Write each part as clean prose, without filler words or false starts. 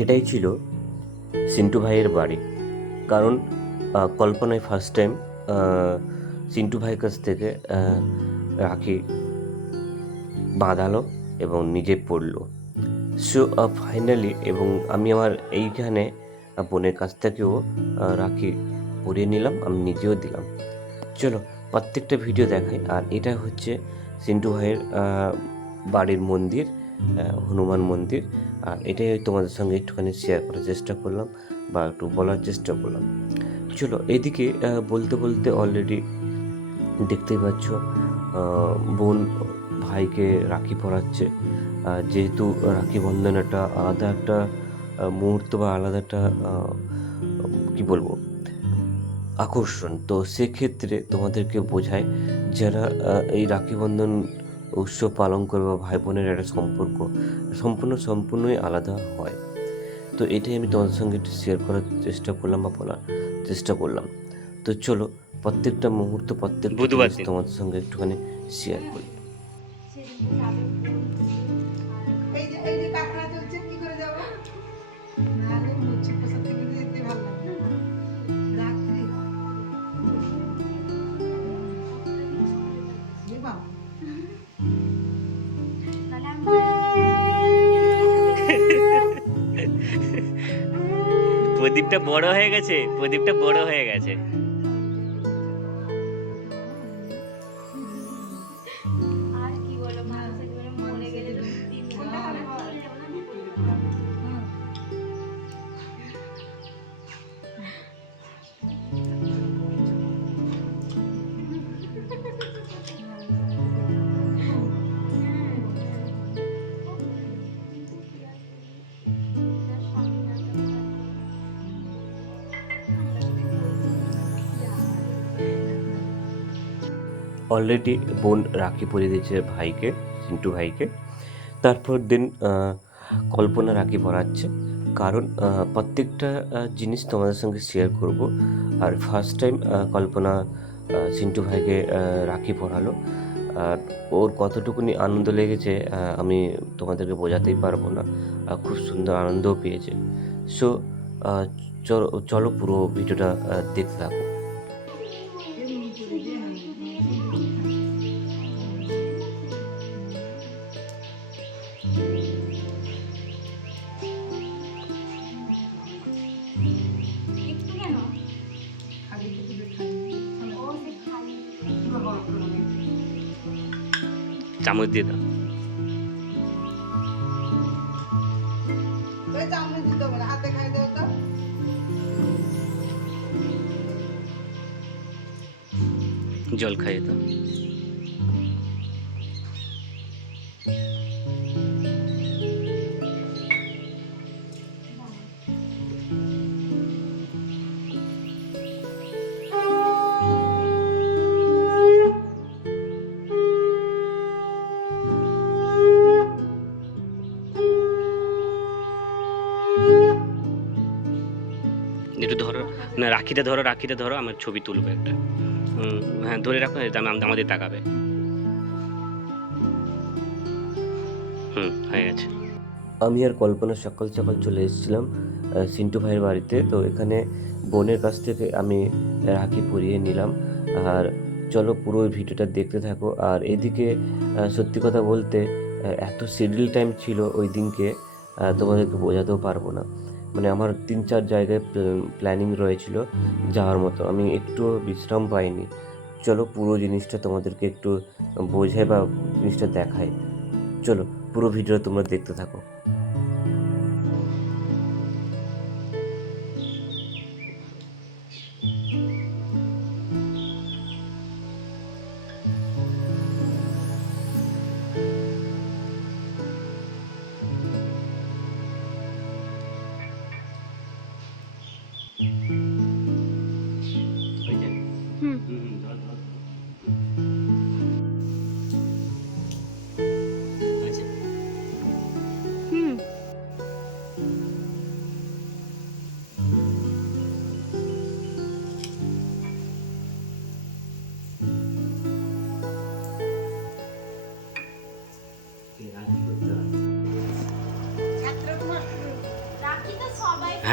এটাই ছিল সিন্টু ভাইয়ের বাড়ি। কারণ কল্পনায় ফার্স্ট টাইম সিন্টু ভাইয়ের কাছ থেকে রাখি বাঁধালো এবং নিজে পড়লো। সো ফাইনালি এবং আমি আমার এইখানে বোনের কাছ থেকেও রাখি পরিয়ে নিলাম, আমি নিজেও দিলাম। চলো প্রত্যেকটা ভিডিও দেখাই। আর এটা হচ্ছে সিন্টু ভাইয়ের বাড়ির মন্দির, হনুমান মন্দির। আর এটাই তোমাদের সঙ্গে একটুখানি শেয়ার করার চেষ্টা করলাম বা একটু বলার চেষ্টা করলাম। চলো এইদিকে বলতে বলতে অলরেডি দেখতেই পাচ্ছ বোন ভাইকে রাখি পরাচ্ছে। যেহেতু রাখি বন্ধন একটা আলাদা একটা মুহূর্ত বা আলাদা একটা কী বলবো আকর্ষণ, তো সেক্ষেত্রে তোমাদেরকে বোঝায় যারা এই রাখি বন্ধন উৎসব পালন করে বা ভাই বোনের একটা সম্পর্ক সম্পূর্ণই আলাদা হয়। তো এটাই আমি তোমাদের সঙ্গে একটু শেয়ার করার চেষ্টা করলাম বা বলার চেষ্টা করলাম। তো চলো প্রত্যেকটা মুহূর্ত প্রত্যেকটা জিনিস তোমাদের সঙ্গে একটুখানি শেয়ার করি। প্রদীপটা বড় হয়ে গেছে, প্রদীপটা বড় হয়ে গেছে। অলরেডি বোন রাখি পরিয়ে দিয়েছে ভাইকে, চিন্টু ভাইকে। তারপর দিন কল্পনা রাখি পরাচ্ছে। কারণ প্রত্যেকটা জিনিস তোমাদের সঙ্গে শেয়ার করব। আর ফার্স্ট টাইম কল্পনা চিন্টু ভাইকে রাখি পরালো। আর ওর কতটুকুনি আনন্দ লেগেছে আমি তোমাদেরকে বোঝাতেই পারবো না। খুব সুন্দর আনন্দও পেয়েছে। সো চলো চলো পুরো ভিডিওটা দেখতে থাকো। চামচ দিয়ে দাও। জল খাইয়ে দাও। একটু ধরো না, রাখিটা ধরো, রাখিটা ধরো, আমার ছবি তুলবে একটা। হ্যাঁ ধরে রাখো, আমাদের তাকাবে। হয়ে গেছে। আমি আর কল্পনা সকাল সকাল চলে এসেছিলাম সিন্টু ভাইয়ের বাড়িতে। তো এখানে বোনের কাছ থেকে আমি রাখি পরিয়ে নিলাম। আর চলো পুরো ভিডিওটা দেখতে থাকো। আর এদিকে সত্যি কথা বলতে এত শিডিউল টাইম ছিল ওই দিনকে, তোমাদেরকে বোঝাতেও পারবো না। মানে আমার 3-4 জায়গায় প্ল্যানিং রয়েছিল যাওয়ার মতো, আমি একটুও বিশ্রাম পাইনি। চলো পুরো জিনিসটা তোমাদেরকে একটু বোঝাই বা জিনিসটা দেখাই। চলো পুরো ভিডিও তোমরা দেখতে থাকো।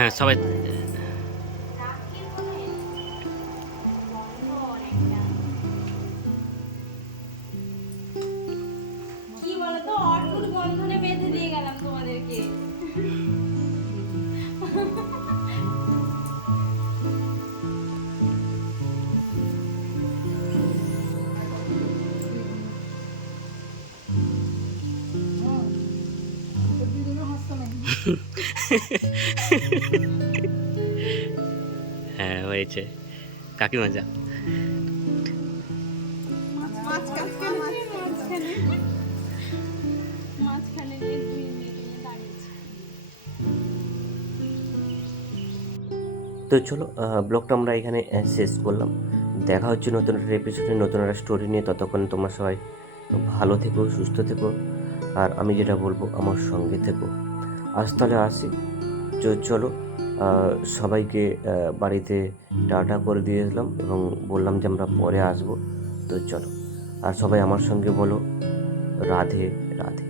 হ্যাঁ সবাই কি বলতো অটুট বন্ধনে বেঁধে দিয়ে গেলাম তোমাদেরকে। হ্যাঁ হয়েছে কাকিমা যা মাঝখানে নিয়ে দুই মেয়েকে নিয়ে দাঁড়িয়েছি। তো চলো ব্লগটা আমরা এখানে শেষ করলাম। দেখা হচ্ছে নতুন একটা এপিসোডে নতুন একটা স্টোরি নিয়ে। ততক্ষণ তোমরা সবাই ভালো থেকো, সুস্থ থেকো, আর আমি যেটা বলবো আমার সঙ্গে থেকো। আজ তাহলে আসি। চলো সবাইকে বাড়িতে টাটা করে দিয়ে এলাম এবং বললাম যে আমরা পরে আসবো। তো চলো, আর সবাই আমার সঙ্গে বলো রাধে রাধে।